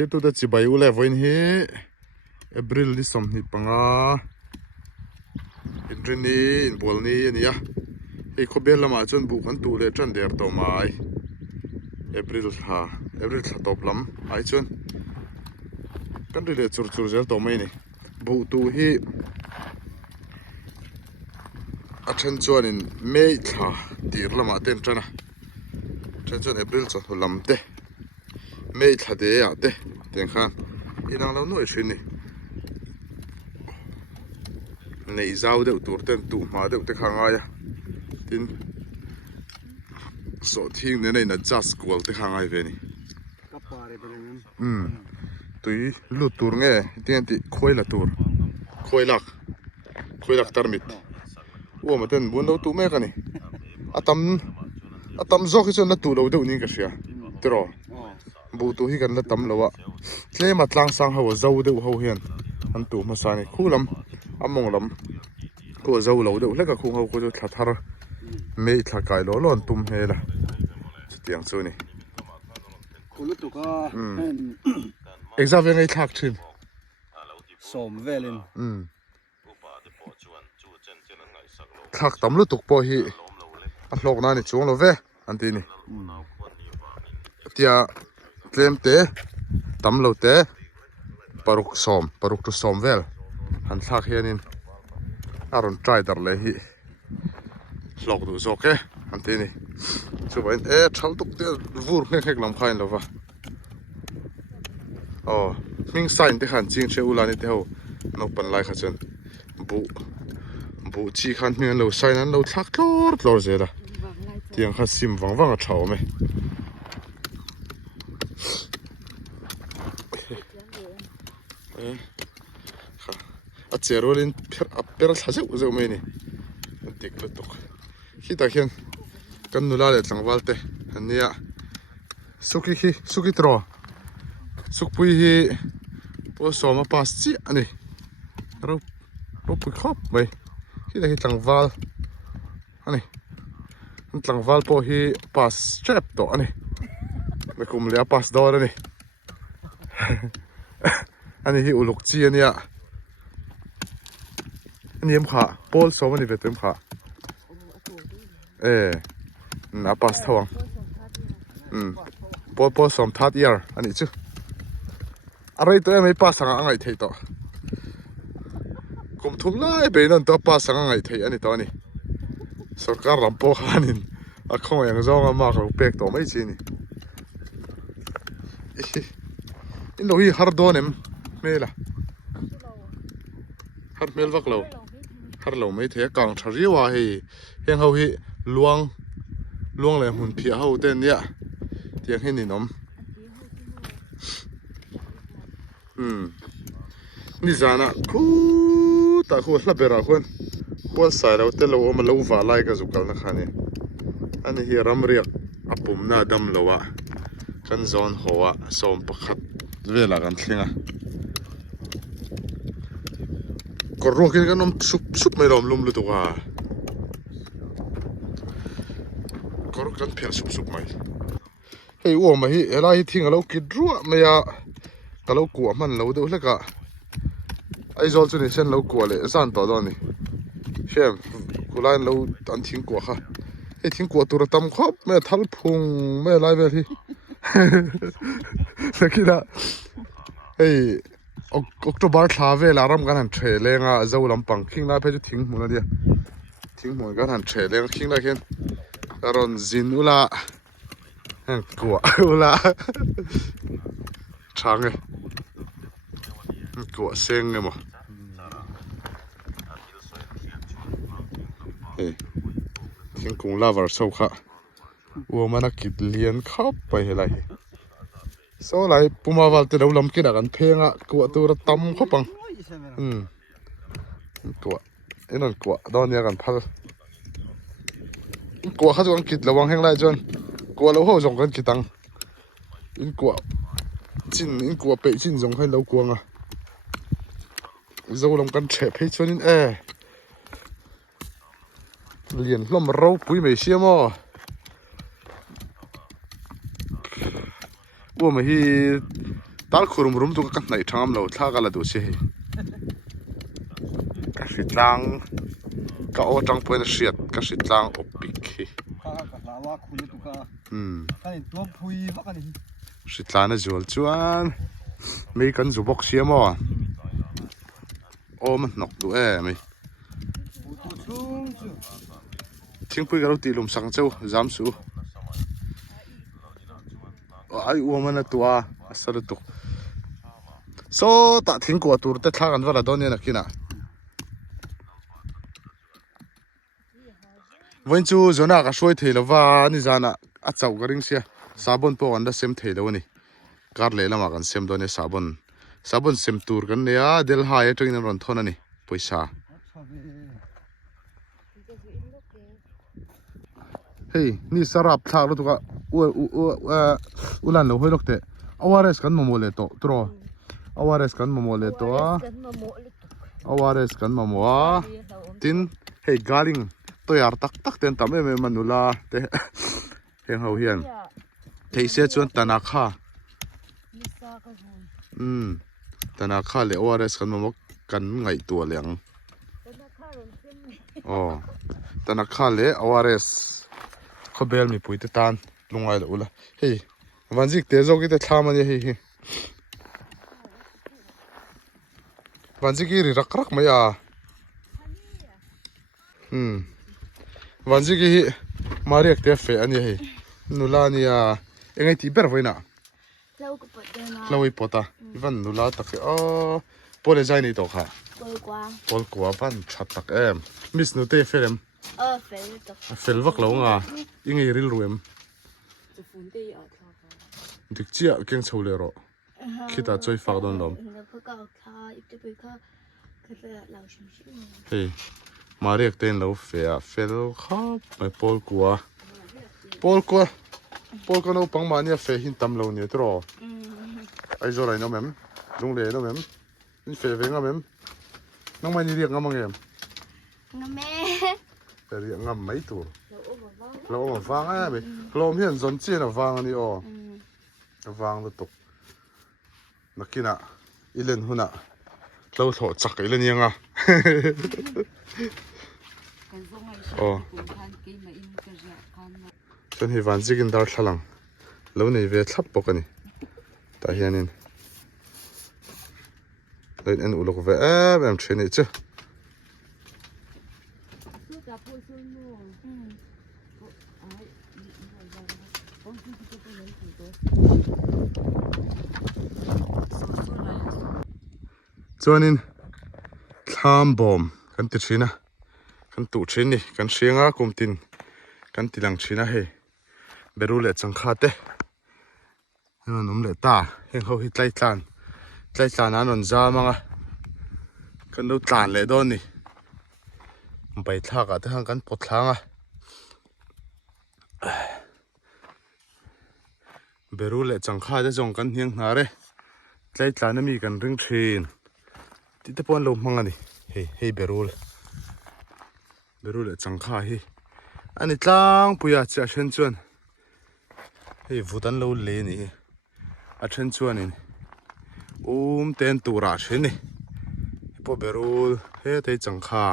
thế tôi đã chỉ bày u lẹ với he April đi xong thì bằng in ni in bol ni anh ya hey có biết là mà chân buộc anh tu lệ chân đẹp tàu mai April ha top lắm ai chân kan ri le chur zel to mai ni bu tu hi a then chuan in May tha tir lama ten tana then chuan April cha lam te May tha de ya te ten khan inang lo noi thrin ni nei zau deuh tur ten tu ma deuh te khanga ya tin so thing ne nei na just kwal te khanga ve ni tui lu tur nge tian ti khoi la tur khoi lak tarmit wo ma ten bun lo tu me ka ni atam zok hi chon la tu lo deuh ni ka sia tro bu tu hi kan la tam lo wa tle ma tlang sang ho zo deuh ho hian an tu ma sa ni khulam among lam ko zo lo deuh le ka khu ho ko jo thla thar me thla kai lo lon tum he la tiang chu ni kulu tu ka exactly ngay thak thin som velin thak tam lu tuk po hi a hlok na ni chung lo ve an ti ni tia tlem te tam lo te paruk tu som vel han thak hianin aron try dar le hi hlok du zo ke an ti ni chu bain thal tuk te vur khek lam khain lo wa mình sign thì hẳn chính sẽ ulan thì hậu nó bận lại khá chân bu chỉ khăn mình lâu sign anh lâu thắc lor gì đó tiếng khá sim vang vang ở chảo mày à chế rồi lên per thắt chặt uzo mày nè tiếc lắm tục khi ta khen cần nula để thằng valte anh nia suki tro sukpui hi po soma pas chi ani ro pui khop mai hi da hi tlangwal ani tlangwal po hi pas strap to ani me kum le pas do ani ani hi uluk chi ania ani em kha pol soma ni vetem kha na pas thawang po som that year ani chu arai to mai pa sanga angai thei to kum thum lai be non to pa sanga angai thei ani to ni sarkar ram po khanin a khong yang zong ma ka pek to mai chi ni in lo hi har donem mela har mel vak lo har lo mai the kang thari wa hi heng ho hi luang le hun phia ho ten ya tiang hin ni nom ni zana khu ta khu la bera khon pol sai lo te lo ma lo va lai ka zukal na khani ani hi ramriak apum na dam lowa kan zon howa som pakhat vela kan thlinga korro kin kanom sup mai rom lum lu to wa korro kan phia sup mai hei wo ma hi ela hi thinga lo kidruwa ma ya kalau kuah man lo deuh hleka ai zol chu ni sen lo kuah le zan to do ni shem kulain lo an thing kuah kha e thing kuah tur tam khop me thal phung me lai vel hi sakida ei october thla ve la ram kan han the lenga zo lam pang khing la phe chu thing mu na dia thing mu kan han the leng khing la khen ron zin ula kuah ula chang của sen này mà thiên cung lava sâu khá ua mà nó kịp liền khóc bay lại sau lại puma vào từ đầu làm cái đặc ăn phèn á của tôi đã tắm khóc bằng của cái này của đó nhaกันพัดcủaเขาจะกันกิดระวังแห้งไรจนcủaเราเขาส่งกันกิดตังอินcủa in của bể chín giống hay lâu cuồng à dâu lòng căn trẻ hay cho nên liền lom rau quý mấy xia mò ua mà hi tal khurum rum tu ka nai thangam lo thla ka la du se ka sitlang ka o tang point riat ka sitlang opik hi ka la wa khulu tu ka ka ni tuam phui va ka ni sitlana jol chuan mi kan zu box siamo o man nok du mi tu chung chu thingpui garo ti lum sang cheu jam su ai uamana tua asar tu so ta thing ko tur te thla kan wala don na kina wen chu zona ka soi theilo wa ni jana a chau garing sia sabon po anda sem theilo ni kar le lama kan sem do ne sabon sem tur kan ne a del ha e tring ron thona ni poisa hey ni sarap thak lo tuka ulan lo hoi lokte awares kan momole to tro awares kan momole to awares kan momoa tin hey galing to yar tak tak ten tam em manula te heng ho hian thei se chuan tanakha tanakha le awares kan momok kan ngai tu leng oh tanakha le awares khobel mi puite tan lungai lo ula hey wanjik te zo ki te thlamani hi wanjik ri rak rak maya wanjik hi mariak te fe ani hi nulania engai ti ber voina lawi pota ivan nula tak o pole jai ni to kha pol kwa pan that tak em mis nu te ferem fel vak lo nga ingi ril ruem dik chia keng chole ro khita choi fak don lom hey mariak ten lo fe a fel khap mai pol kwa no pang mania fe hin tam lo ni tro ai zo lai no mem lung le no mem ni fe ve nga mem nang mai ni riak nga mangemแต่ยังงำไม่ตัวเราเอาฟังอ่ะไปเราเห็นสนเจียนฟังนี่อ๋อฟังแล้วตกนักกินอ่ะอีเลนหุ่นอ่ะเราถอดจักอีเลนยังอ่ะอ๋อฉันเห็นวันที่กินดาวฉลังแล้วนี่เวทับปกันนี่แต่เฮียนี่เลยอันอุลกเวแบบเชนิดจ้ะส่วนนี้ทำบอมกันติดชินะกันตุชินี่กันเชียงอ่ะกุมตินกันติลังชินะเฮเบรูเล็ดจังคาเต้ให้มันนุ่มเล็ดตาเฮงเขาฮิตไล่ตานนั้นนนจามังอ่ะกันดูตานเล็ดโดนนี่ไปทักอ่ะที่ห้างกันปวดหลังอ่ะเบรูเล็ดจังคาจะจงกันเฮียงหาเร่ไล่ตานนั้นมีกันเรื่องเชนที่ตะปอนลมมังอันนี้เฮ้เบรูเล็ดจังคาเฮ้อันนี้ตั้งปุยอาจะเช่นชวนเฮ้ฟูตันโลเลนี่อาเช่นชวนนี่เต้นตูราเช่นนี่พอเบรูเฮ้ได้จังคา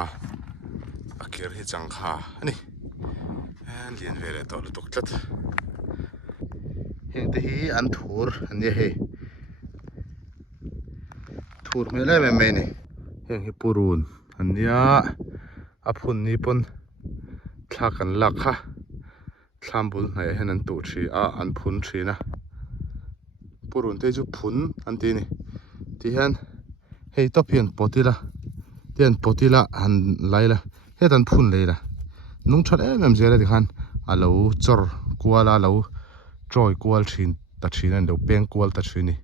อาเกียร์เฮ้จังคาอันนี้เลียนเวลาต่อลุตกจัดเห็นที่อันทูร์อันนี้เฮ้ทูร์ไม่เล่ไม่นี่เห็นที่ปูรุนอันนี้อพุนนี่ปนทักกันลักค่ะทำบุญให้เห็นอันตูชีอันพุนชีนะปูรุนเตจูพุนอันที่นี่ที่เห็นเฮ้ตัวเพียนปอติละเพียนปอติละหันไหลละเฮ้ตันพุนเลยละนุ่งชัดแม่เจอเลยที่ขันเราจอร์กัวละเราจอยกัวชินตัดชินนั่นเราเปียงกัวตัดชินนี่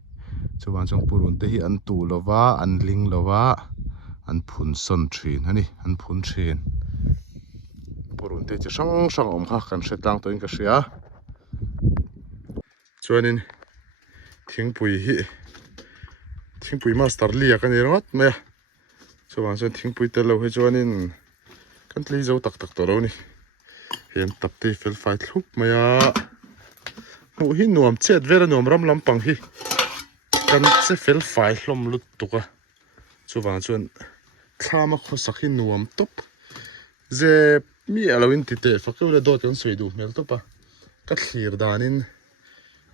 ชาวบ้านจงปูรุนเตhiอันตูลว่าอันลิงลว่าอันพุนส่วนชินฮะนี่อันพุนชินปูรุนเตจะช่างอมค่ะกันเสร็จตั้งตัวเองก็เสียส่วนนี้ทิ้งปุ๋ยมาสตาร์ลีกันเองวัดไหมชาวบ้านส่วนทิ้งปุ๋ยแต่เราให้ส่วนนี้กันตีเจ้าตักตัวเรานี่เห็นตับตีเฟลไฟทุบไหมโอ้หินหนวมเจ็ดเวลาหนวมรำลำปังฮิไอ กันเซฟลไฟลมลุดตุกะส่วนส่วนข้ามาขอสักหินนวมตุบเจมีอะไรวินติเตฟักก็เลยโดดกันสวยดูเมลตุปะกัดขีร์ดานิน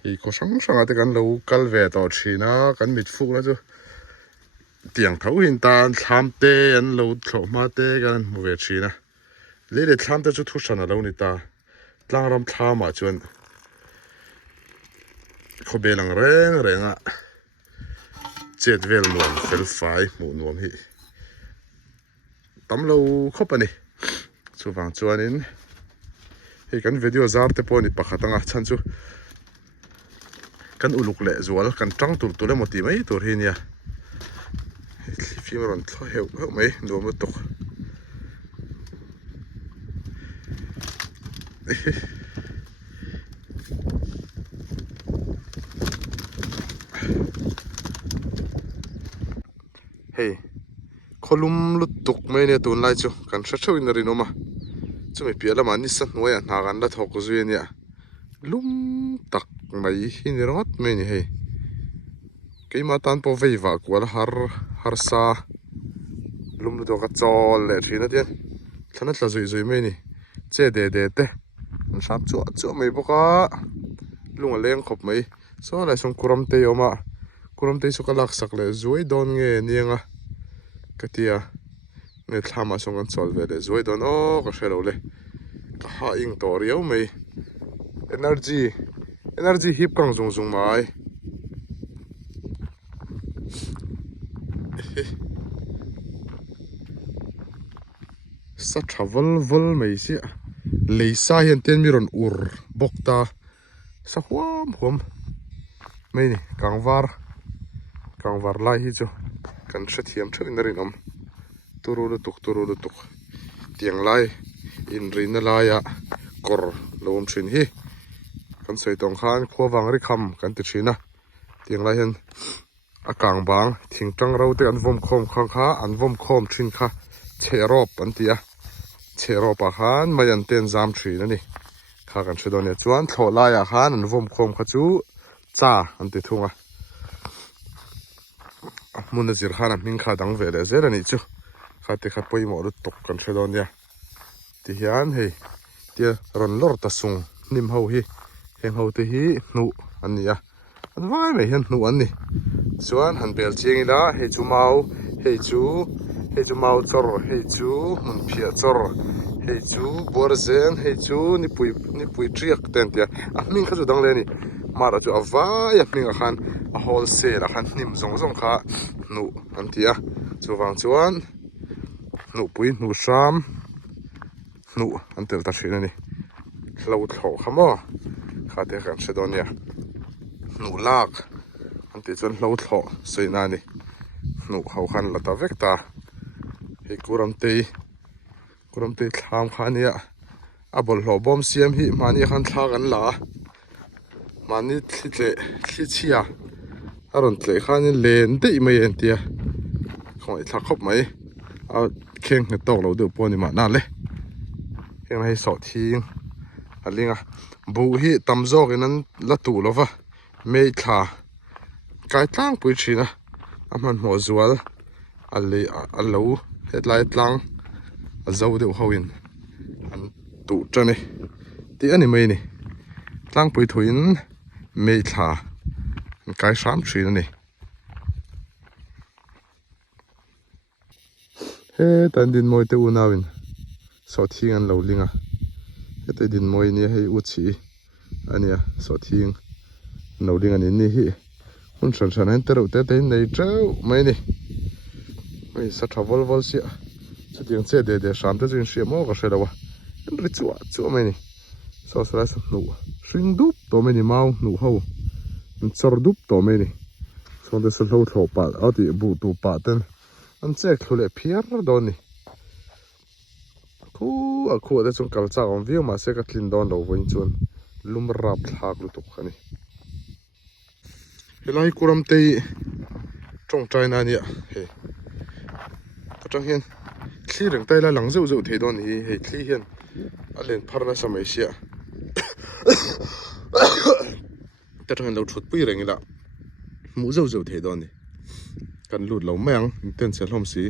อีกช่างอาจจะกันเรากัลเวตอชีนะกันมิดฟุกแล้วจ้ะเตียงเท้าหินตาทำเตอันเราโฉมาเตกันมือเวชีนะเลี้ยทำเตจุดทุกชันเรานี่ตาตั้งรำทำมาจนเขาเบลังแรงอ่ะเจ็ดเวลนวมเฟลไฟหมูนวมฮีตั้มเราเข้าไปนี่ส่วนจวนนี้เฮ้กันวิดีโอซาร์เตปอนี่ปะขัดตั้งอ่ะฉันจูกันอุลุกเละจวนกันจังตัวเล่มตีไหมตัวเฮียนี่ฟิล์มร้อนท้อเหี้ยวไหมนวมตกเฮ้คลุมลุดตุกไม่เนี่ยตัวไล่จูกันชัดชัวร์อินเรินออกมาจะไม่เปลี่ยนละมันนี่สันน้อยนากันละทอกจุยเนี่ยลุมตักไม่หินรอดไม่เนี่ยเฮ้กี่มาตันพอเวย์วักว่าฮาร์ซาลุมลุดกัดจอลเลยทีนั่นเดียนฉันนั่นละจุยไม่นี่เจ๊เด็ดมันชับจั่วไม่ปกะลุงเลี้ยงขบไม่ส่วนอะไรส่งคุรมเตยออกมาคุรมเตยสุกลักสักเลยจุยโดนเงี้ยเนี่ยงะกติยาเงินทำมาส่งกันสอลเวเลยจุยโดนโอ้ก็เชลเลยก็หาอิงตัวเรียวไม่ energy ฮิบกังจงมาสัตว์วลไม่เสียเลยสาเห็นเตียนมีรอนอุร์บกตาสักหัวไม่นี่กางวาร์ไล่ฮิจูกันเชียมเชิญนรินอมตุรุตุกเตียงไล่อินรินไล่อะกอร์ลมชินฮีกันสวยตรงข้างขั้ววังริคำกันติดชินะเตียงไล่เห็นอากางบางทิ้งจังเราเตียนวมโคมข้างขาอันวมโคมชินค่ะเชรอบอันเตียเชรอบอาหารมายันเตียนจามชีนั่นนี่ข้ากันชดเนี่ยจวนโถไล่อาหารอันวมโคมขจูจ้าอันติดทุ่งอ่ะมุนจิรขานมิงขาดังเวลเซรันนี่จูข้าติขับไปหมดตกกันชดเนี่ยที่เฮียนเฮเตียรันลอร์ตัสงนิมเฮาเฮเฮงเฮาที่ฮีนูอันนี้อ่ะอันว่าไม่เห็นนูอันนี้ส่วนหันเบลเชียงละเฮจูเมาเฮจูเมาจอร์เฮจูมุนเพียจอร์เฮจูบัวเซนเฮจูนี่ปุยเจียกเต็นเตียอ่ะมิงข้าจะดังเลยนี่มาราจูอวายมิงอาคารโฮลเซลอาคารนิมซงค่ะนูอันเตียส่วนนูปุยนูชามนูอันเตียตัดชิ้นนี่เราถอขม้อข้าเตียกันเชดอนเนี่ยนูลากอันเตียจนเราถอสวยนานี่นูเขาขันละตาเวกตาเฮกุรัมเตยทำขันเนี่ยอับลหอบอมเสียมฮิมันนี่ขันทากันละมันนี่ที่เชียอารมณ์เตะขันนี่เลนได้ไม่เห็นเตียของไอ้ทักคบไหมเอาเข่งในโต๊ะเราเดือบปนนี่มานั่นเลยเข่งให้สอดทิ้งอะไรเงี้ยบุหิตำจอกนั้นละตู่แล้ววะไม่ท่ากายตั้งปุ๋ยชีนะมันหัวจวลอะไรเฮ็ดลายตั้งเจ้าเดี๋ยวเขาอินอันตู่จันนี่ที่อันนี้ไม่นี่ตั้งปุ๋ยถุยนไม่ท่ากายสามชีนั่นนี่เฮ้แต่ดินมวยเตอุนาวินสอดทิ้งอันเหล่าลิงอ่ะเฮ้แต่ดินมวยนี่ให้อุชีอันเนี้ยสอดทิ้งเหล่าลิงอันนี้ฮิคุณฉันเห็นแต่เราแต่ในเจ้าไม่นี่ไม่สัตว์วอลเสียสุดยังเสียเดี๋ยวสามแต่จริงเสียมากก็เสียแล้ววะอันริจั่วไม่นี่สอดสลายสักหนูชิงดุบตัวไม่นี่เมาหนูเฮามันจอร์ดุบตัวไม่นี่ส่วนเดี๋ยวสุดเราถอดปาดเอาที่บูตูปาดเต้นอันเจ๊กทุเรศเพียร์โดนนี่คู่แต่จงกัลจ้าของวิวมาเสกลินโดนเราวันจวนลุมรับหากลุตุกขันนี่เวลาให้กูรำตีจงใจนั่นเนี่ยเฮ้ก็จังเห็นคลีหลังใต้ละหลังเจ้าเทโดนนี่เฮ้คลีเห็นอะไรพาราสมัยเสียแต่จังเห็นเราชุดปุ้ยเร่งละ mu zo zo the don ni kan lut lo meng ten se hlom si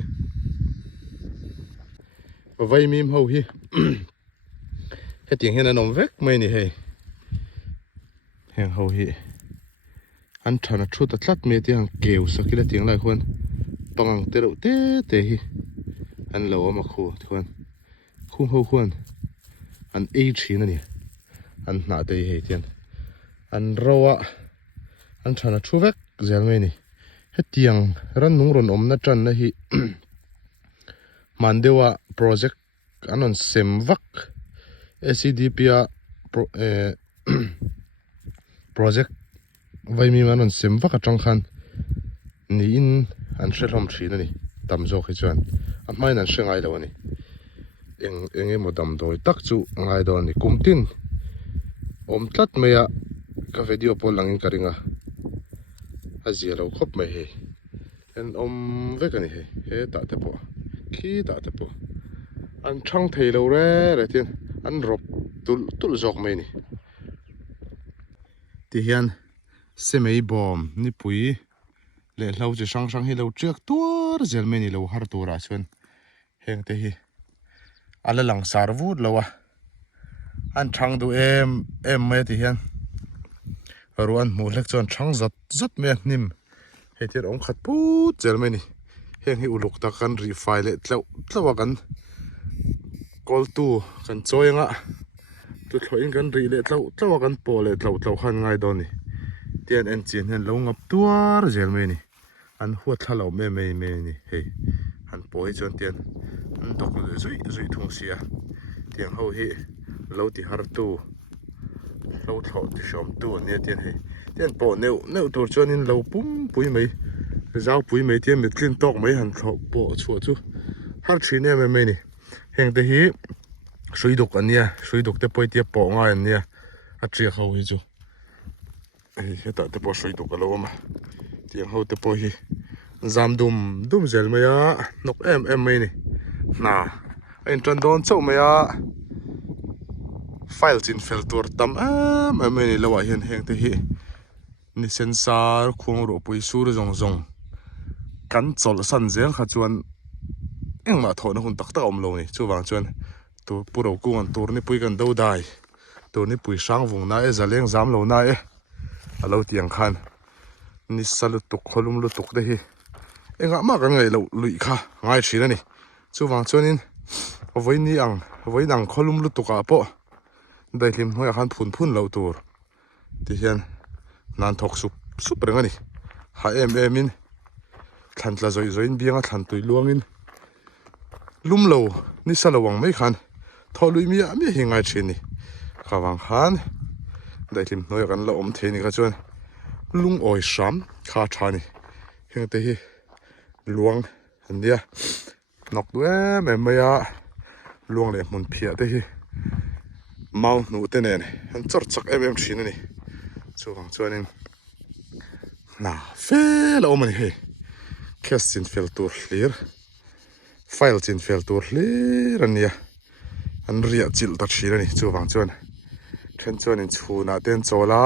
vai mim ho hi he tiang hen anom vek mai ni hei heng ho hi an thana thu ta thlat me ti hang keu sakila tiang lai khon pangang te ro te hi an lo ama khu khon khu ho khon an e thina ni an na te he tian an rowa an thana thu vek zel mai ni he tiang ran nung ron om na tran na hi mandewa project anon semvak SCDPA project vai mi manon semvak atang khan ni in an shelom thina ni tam zo khi chuan a mai nan hrengai lo ani enge modam doi tak chu ngai do ni kumtin om tlat meya ka video pol langin karinga azia lo khop mai he en om vekani he ta te po khi ta te po an thang thei lo re tin an rop tul zok mai ni ti hian semei bom ni pui le hlo chi sang hi lo trek tur zel mai ni lo har tura chuan heng te hi ala lang sar vut lowa an thang du em mai ti hian ruan mu lek chuan thang zat me nim he tir ong khat put zel mai ni heng hi uluk ta kan ri file tlawa kan kol tu kan choinga tu thloin kan ri le tlawa kan po le tlaw khan ngai do ni tian en chin hen lo ngap tuar zel mai ni an huat thalo me ni hei an po hi chon tian an dok zui thung sia tiang ho hi lo ti har tu lo thlo ti shom tu ne tian hei tian po neu tur chon in lo pui mai zau pui mai tian mit klin tok mai han thlo po chu har thine me ni heng te hi suiduk ania suiduk te poi tia po nga ania a triak ho hi chu he ta te po suiduk alo ma tiang ho te po hi zam dum zel maya nok em mai ni na en tran don chau maya file chin fel tur tam mai ni lawa hian heng te hi ni sensor khung ro pui sur zong kan chol san zel kha chuan engma thona hun tak om lo ni chuwang chuan tu puro kuan tur ni pui kan do dai tur ni pui sang vung na e zaleng zam lo na e alo tiang khan ni salut tuk kholum lu tuk de hi enga ma ka ngai lo lui kha ngai thina ni chuwang chuanin voi nang kholum lu tuka po dai hlim hoi khan phun lo tur ti hian nan thok sup renga ni ha em in thlan tla zoi in bianga thlan tui luangin lum lo ni salawang mai khan tholui mi hi ngai thini khawang khan dai hlim hoi kan lo om theni kha chuan lung oi sham kha thani heng te hi luang ania nok due me ya luang le mun phia te hi mau nu te ne han chor chak em thina ni chuwang chuanin na fel o mani he kes chin fel tur hlir file chin fel tur hlir ania an ria chil ta thina ni chuwang chuan then chuanin chhuna ten chola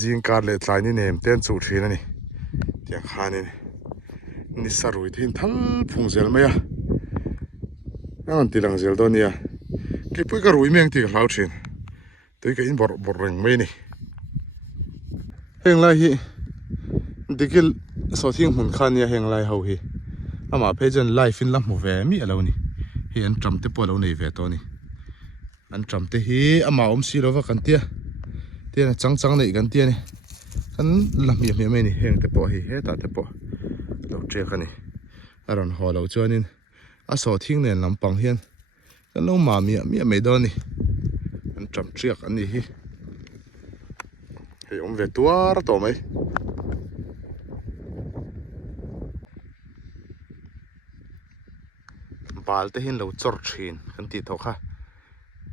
zingkar le tlai ni nem ten chu thina ni tiang khanin ni sarui thin thal phung zel maya an tilang zel do nia ke pui ka rui meng ti hlau thin tui ka in bor reng mai ni heng lai hi dikil so thing hun khan nia heng lai ho hi ama phejan life in lam mu ve mi alo ni hi an tram te po lo nei ve to ni an tram te hi ama om si lo va kan tia na chang nei kan tia ni kan lam mi mai ni heng te po hi he ta te po lo tre khani aron ho lo chuanin a so thing nen lampang hian kan lo ma mi mai do ni an tram triak an ni hi hei om ve tuar to mai bal te hin lo chor thin kan ti tho kha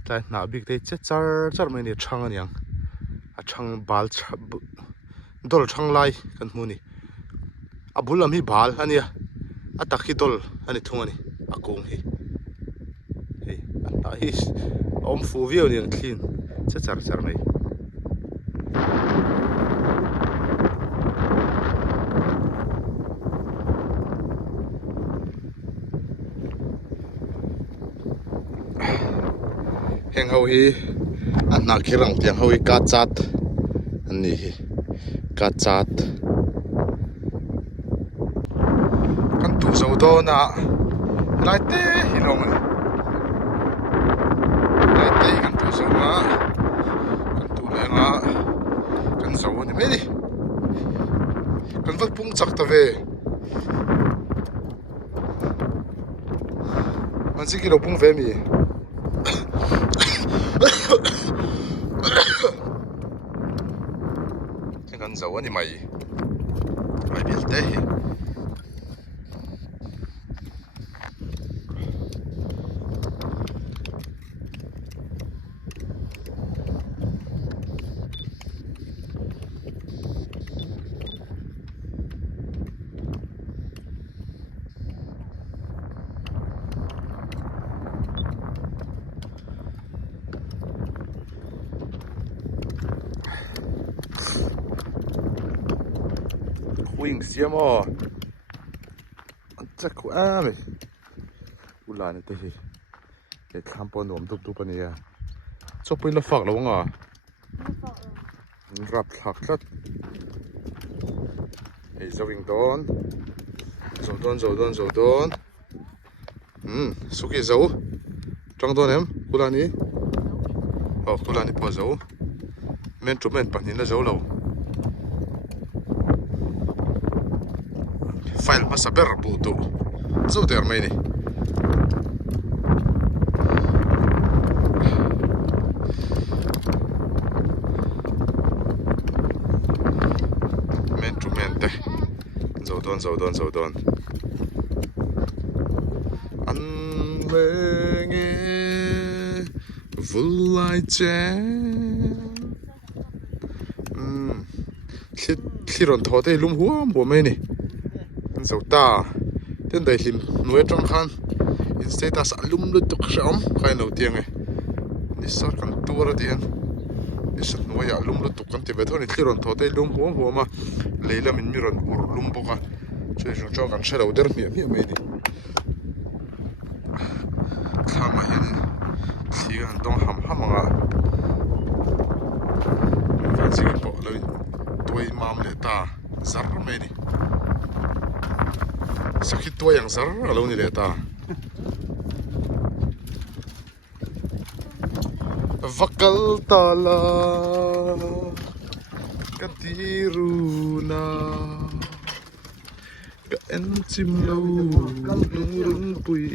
tlai na big te char mai ni thang aniang a thang bal dol thang lai kan hmu ni a bulam hi bal ania a takhi dol ani thung ani a kong hi hei a hi om fu viau ni an clean char mai heng ho hi an na khirang tiang ho hi ka chat an ni hi ka chat kan tu zo do na lai te hi long ni lai te kan tu zo ma kan tu le nga kan zo ni me ni kan vat pung chak ta ve man si ki lo pung ve mi kan zo ni mai bil te hi Wing siamo chắc quá mày u là này thì để tham quan nôm tụp tụp này à cho pin nó phẳng luôn à rập phẳng rất hey dầu đón suki dầu trong đó em kulani kulani po dầu men chụp men bằng là dầu lâu file masa berbutu zo der mai ni men to mente zo don an lenge vulai chen khiron thote lum huam bo mai ni sau ta tên đại lim nuôi trong khan instead ta salum lu tuk sham khai nấu tiếng ấy đi sát căn tua ra tiền đi sát nuôi ya lum lu tuk căn tiền về thôi thì ron thọ tây lum huam mà lấy là mình ron ur lum boka chơi cho căn xe đầu đer miệng mấy đi tham mà hiện thì cái đông hầm à và chỉ cái bộเลยตัวmamเลยta zar mấy đi sakit tua yang sar kalau ni leta vakal tala katiruna ka encim lo nurun pui